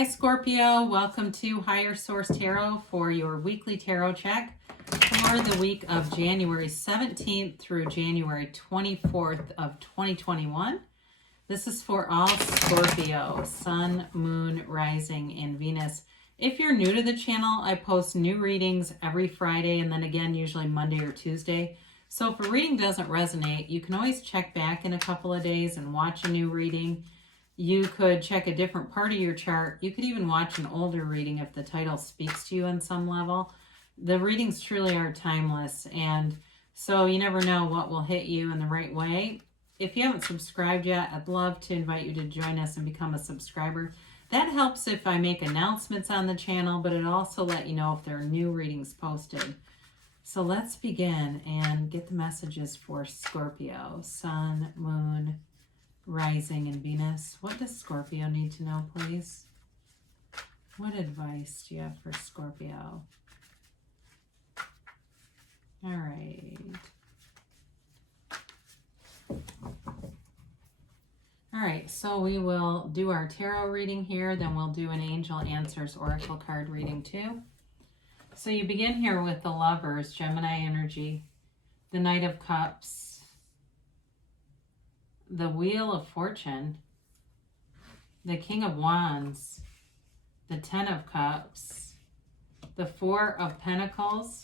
Hi Scorpio, welcome to Higher Source Tarot for your weekly tarot check for the week of January 17th through January 24th of 2021. This is for all Scorpio, Sun, Moon, Rising, and Venus. If you're new to the channel, I post new readings every Friday and then again usually Monday or Tuesday. So if a reading doesn't resonate, you can always check back in a couple of days and watch a new reading. You could check a different part of your chart. You could even watch an older reading if the title speaks to you on some level. The readings truly are timeless, and so you never know what will hit you in the right way. If you haven't subscribed yet, I'd love to invite you to join us and become a subscriber. That helps if I make announcements on the channel, but it also let you know if there are new readings posted. So let's begin and get the messages for Scorpio, Sun, Moon, Rising, and Venus. What does Scorpio need to know, please? What advice do you have for Scorpio? All right. All right, so we will do our tarot reading here, then we'll do an Angel Answers Oracle card reading too. So you begin here with the Lovers, Gemini energy, the Knight of Cups, the Wheel of Fortune, the King of Wands, the Ten of Cups, the Four of Pentacles,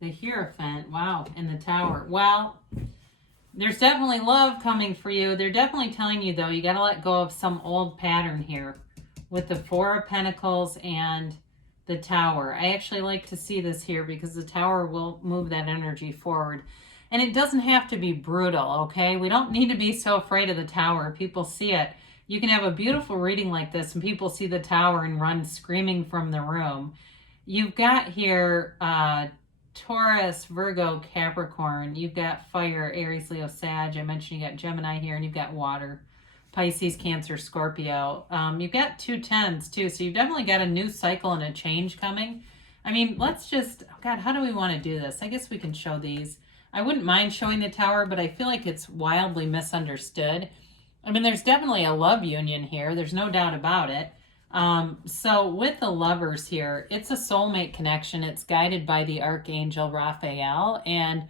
the Hierophant, wow, and the Tower. Well, there's definitely love coming for you. They're definitely telling you, though, you got to let go of some old pattern here with the Four of Pentacles and the Tower. I actually like to see this here because the Tower will move that energy forward. And it doesn't have to be brutal, okay? We don't need to be so afraid of the Tower. People see it. You can have a beautiful reading like this and people see the Tower and run screaming from the room. You've got here Taurus, Virgo, Capricorn. You've got fire, Aries, Leo, Sag. I mentioned you got Gemini here, and you've got water, Pisces, Cancer, Scorpio. You've got 2 10s too, so you've definitely got a new cycle and a change coming. I mean, let's just, oh God, how do we want to do this? I guess we can show these. I wouldn't mind showing the Tower, but I feel like it's wildly misunderstood. I mean, there's definitely a love union here. There's no doubt about it. So with the Lovers here, it's a soulmate connection. It's guided by the Archangel Raphael, and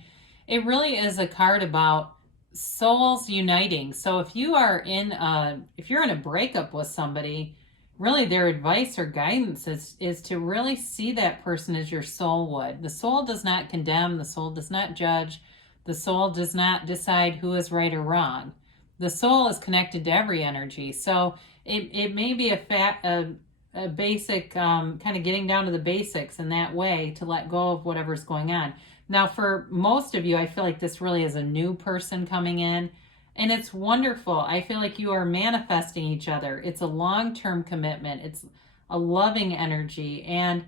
it really is a card about souls uniting. So if you are if you're in a breakup with somebody, really their advice or guidance is to really see that person as your soul would. The soul does not condemn. The soul does not judge. The soul does not decide who is right or wrong. The soul is connected to every energy. So it may be a basic kind of getting down to the basics in that way to let go of whatever's going on. Now, for most of you, I feel like this really is a new person coming in. And it's wonderful. I feel like you are manifesting each other. It's a long-term commitment. It's a loving energy and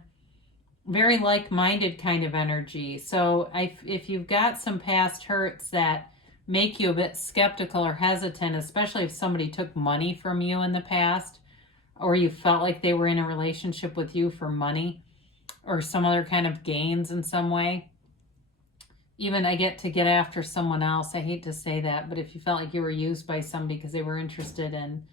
very like-minded kind of energy. So if you've got some past hurts that make you a bit skeptical or hesitant, especially if somebody took money from you in the past, or you felt like they were in a relationship with you for money or some other kind of gains in some way, even I get to get after someone else. I hate to say that, but if you felt like you were used by somebody because they were interested in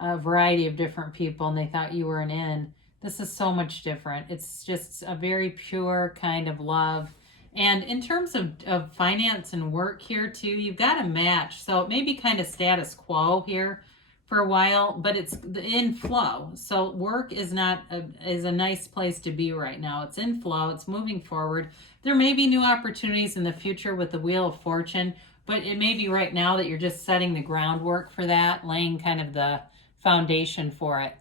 a variety of different people and they thought you were an in, this is so much different. It's just a very pure kind of love. And in terms of finance and work here too, you've got a match. So it may be kind of status quo here for a while, but it's in flow. So work is a nice place to be right now. It's in flow. It's moving forward. There may be new opportunities in the future with the Wheel of Fortune, but it may be right now that you're just setting the groundwork for that, laying kind of the foundation for it.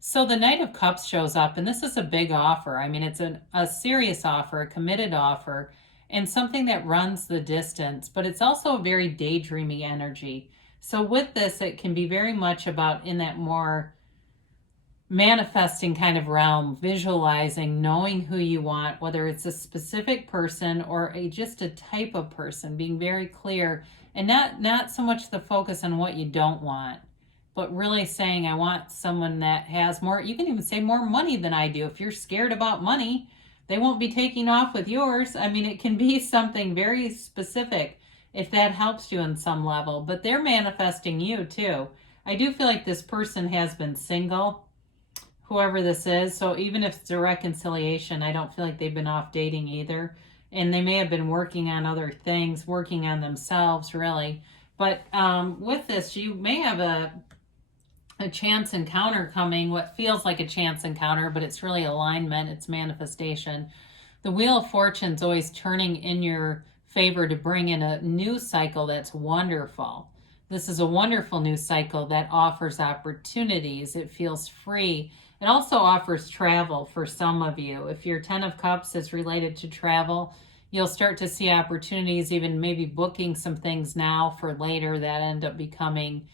So the Knight of Cups shows up, and this is a big offer. I mean, it's a serious offer, a committed offer, and something that runs the distance, but it's also a very daydreamy energy. So with this, it can be very much about in that more manifesting kind of realm, visualizing, knowing who you want, whether it's a specific person or just a type of person, being very clear and not so much the focus on what you don't want, but really saying, I want someone that has more, you can even say more money than I do. If you're scared about money, they won't be taking off with yours. I mean, it can be something very specific if that helps you in some level, but they're manifesting you too. I do feel like this person has been single whoever this is. So even if it's a reconciliation, I don't feel like they've been off dating either. And they may have been working on other things, working on themselves, really. But with this, you may have a chance encounter coming, what feels like a chance encounter, but it's really alignment, it's manifestation. The Wheel of Fortune's always turning in your favor to bring in a new cycle that's wonderful. This is a wonderful new cycle that offers opportunities. It feels free. It also offers travel for some of you. If your 10 of Cups is related to travel, you'll start to see opportunities, even maybe booking some things now for later that end up becoming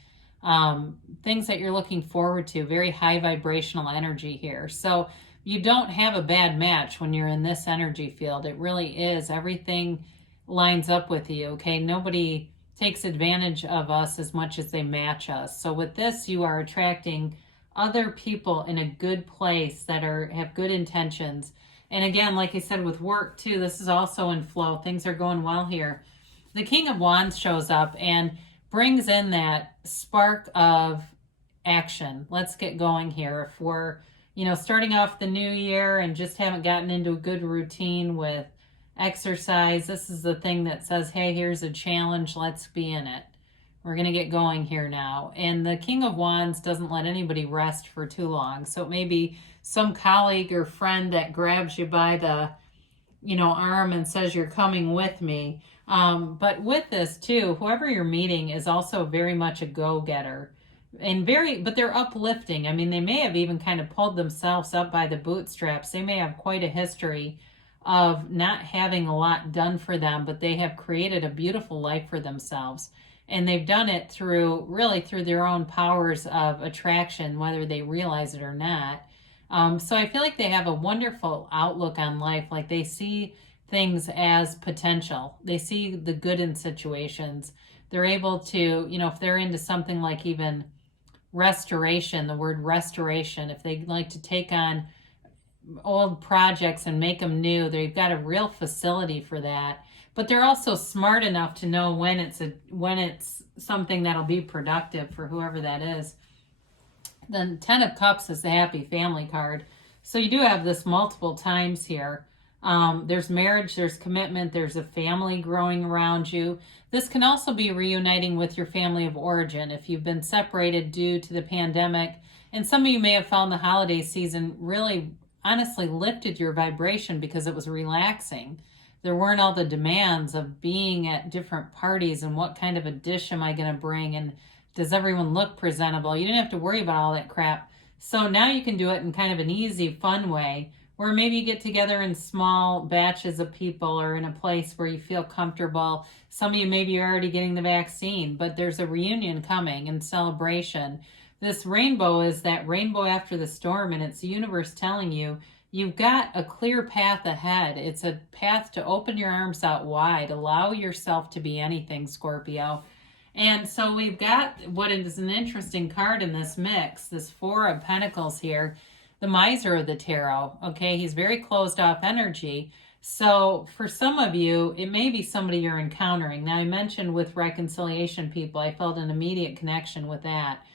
things that you're looking forward to. Very high vibrational energy here. So you don't have a bad match when you're in this energy field. It really is. Everything lines up with you, okay? Nobody takes advantage of us as much as they match us. So with this, you are attracting other people in a good place that have good intentions. And again, like I said, with work too, this is also in flow. Things are going well here. The King of Wands shows up and brings in that spark of action. Let's get going here. If we're, starting off the new year and just haven't gotten into a good routine with exercise, this is the thing that says, hey, here's a challenge. Let's be in it. We're going to get going here now. And the King of Wands doesn't let anybody rest for too long. So it may be some colleague or friend that grabs you by the, arm and says, you're coming with me. But with this too, whoever you're meeting is also very much a go-getter. But they're uplifting. I mean, they may have even kind of pulled themselves up by the bootstraps. They may have quite a history of not having a lot done for them, but they have created a beautiful life for themselves. And they've done it through their own powers of attraction, whether they realize it or not. So I feel like they have a wonderful outlook on life. Like they see things as potential. They see the good in situations. They're able to, if they're into something like even restoration, the word restoration, if they like to take on old projects and make them new, they've got a real facility for that. But they're also smart enough to know when it's something that'll be productive for whoever that is. The 10 of Cups is the happy family card. So you do have this multiple times here. There's marriage, there's commitment, there's a family growing around you. This can also be reuniting with your family of origin if you've been separated due to the pandemic. And some of you may have found the holiday season really honestly lifted your vibration because it was relaxing. There weren't all the demands of being at different parties and what kind of a dish am I going to bring and does everyone look presentable? You didn't have to worry about all that crap. So now you can do it in kind of an easy, fun way where maybe you get together in small batches of people or in a place where you feel comfortable. Some of you maybe are already getting the vaccine, but there's a reunion coming and celebration. This rainbow is that rainbow after the storm, and it's the universe telling you you've got a clear path ahead. It's a path to open your arms out wide. Allow yourself to be anything, Scorpio. And so we've got what is an interesting card in this mix, this Four of Pentacles here, the Miser of the Tarot. Okay, he's very closed off energy. So for some of you, it may be somebody you're encountering. Now I mentioned with reconciliation people, I felt an immediate connection with that.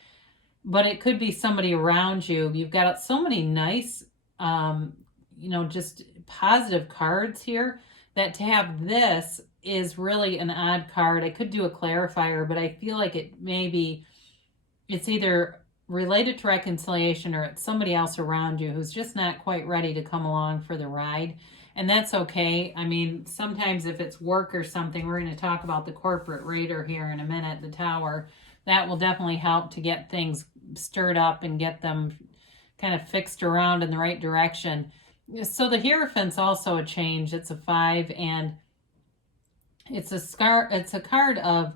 But it could be somebody around you. You've got so many nice, just positive cards here that to have this is really an odd card. I could do a clarifier, but I feel like it's either related to reconciliation or it's somebody else around you who's just not quite ready to come along for the ride. And that's okay. I mean, sometimes if it's work or something, we're going to talk about the corporate raider here in a minute, the Tower. That will definitely help to get things stirred up and get them kind of fixed around in the right direction. So the Hierophant's also a change. It's a 5 and it's a card of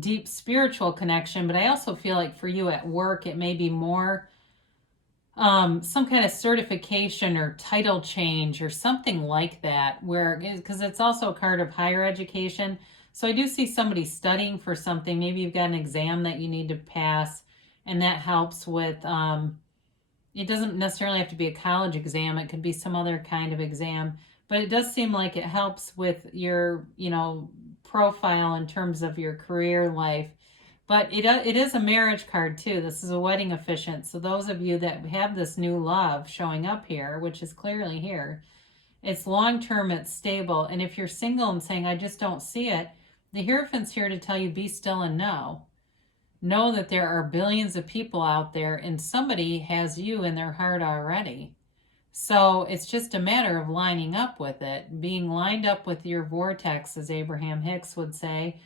deep spiritual connection, but I also feel like for you at work, it may be more some kind of certification or title change or something like that, because it's also a card of higher education. So I do see somebody studying for something. Maybe you've got an exam that you need to pass, and that helps with, it doesn't necessarily have to be a college exam. It could be some other kind of exam. But it does seem like it helps with your, profile in terms of your career life. But it is a marriage card too. This is a wedding officiant. So those of you that have this new love showing up here, which is clearly here, it's long-term, it's stable. And if you're single and saying, I just don't see it, the Hierophant's here to tell you, be still and know. Know that there are billions of people out there and somebody has you in their heart already. So it's just a matter of lining up with it, being lined up with your vortex, as Abraham Hicks would say,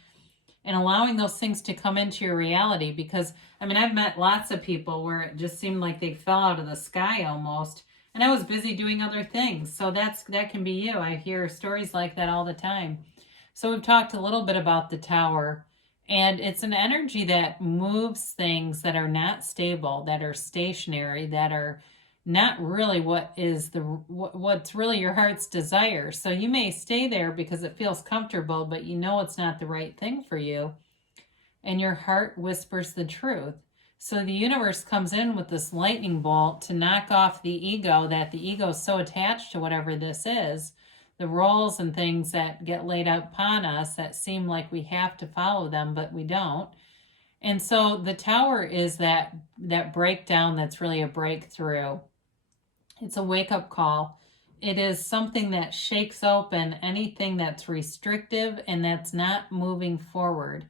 and allowing those things to come into your reality. Because, I mean, I've met lots of people where it just seemed like they fell out of the sky almost, and I was busy doing other things. So that can be you. I hear stories like that all the time. So we've talked a little bit about the Tower, and it's an energy that moves things that are not stable, that are stationary, that are not really what's really your heart's desire. So you may stay there because it feels comfortable, but you know it's not the right thing for you. And your heart whispers the truth. So the universe comes in with this lightning bolt to knock off the ego, that the ego is so attached to whatever this is, the roles and things that get laid upon us that seem like we have to follow them, but we don't. And so the Tower is that breakdown that's really a breakthrough. It's a wake-up call. It is something that shakes open anything that's restrictive and that's not moving forward.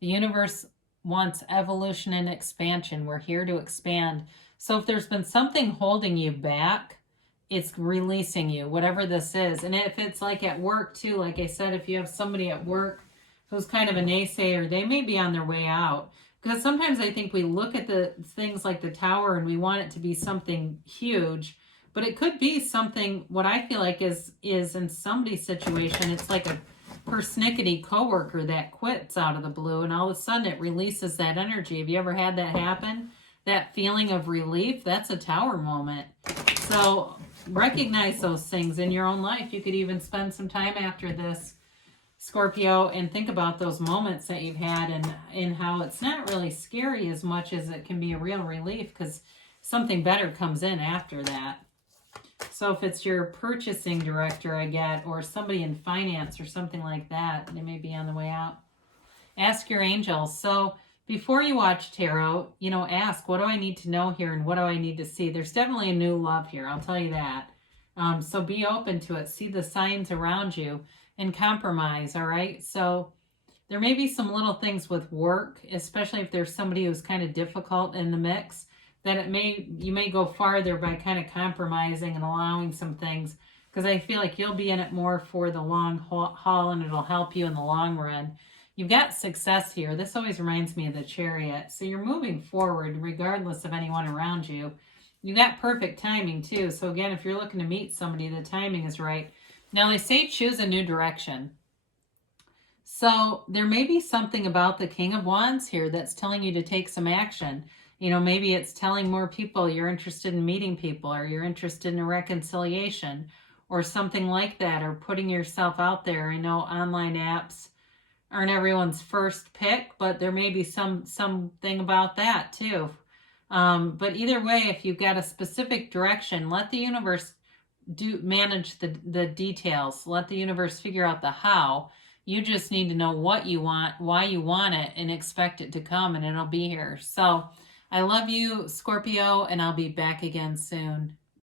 The universe wants evolution and expansion. We're here to expand. So if there's been something holding you back, it's releasing you, whatever this is. And if it's like at work too, like I said, if you have somebody at work who's kind of a naysayer, they may be on their way out. Because sometimes I think we look at the things like the Tower and we want it to be something huge, but it could be something, what I feel like is in somebody's situation, it's like a persnickety coworker that quits out of the blue, and all of a sudden it releases that energy. Have you ever had that happen? That feeling of relief, that's a Tower moment. So recognize those things in your own life. You could even spend some time after this, Scorpio, and think about those moments that you've had and how it's not really scary as much as it can be a real relief, because something better comes in after that. So if it's your purchasing director, I get, or somebody in finance or something like that, they may be on the way out. Ask your angels. So before you watch tarot, ask, what do I need to know here and what do I need to see? There's definitely a new love here, I'll tell you that. So be open to it. See the signs around you and compromise, all right? So there may be some little things with work, especially if there's somebody who's kind of difficult in the mix, that you may go farther by kind of compromising and allowing some things, because I feel like you'll be in it more for the long haul and it'll help you in the long run. You've got success here. This always reminds me of the Chariot. So you're moving forward regardless of anyone around you. You got perfect timing too. So again, if you're looking to meet somebody, the timing is right. Now they say choose a new direction. So there may be something about the King of Wands here that's telling you to take some action. Maybe it's telling more people you're interested in meeting people, or you're interested in a reconciliation or something like that, or putting yourself out there. I know online apps aren't everyone's first pick, but there may be something about that too. But either way, if you've got a specific direction, let the universe manage the details. Let the universe figure out the how. You just need to know what you want, why you want it, and expect it to come, and it'll be here. So I love you, Scorpio, and I'll be back again soon.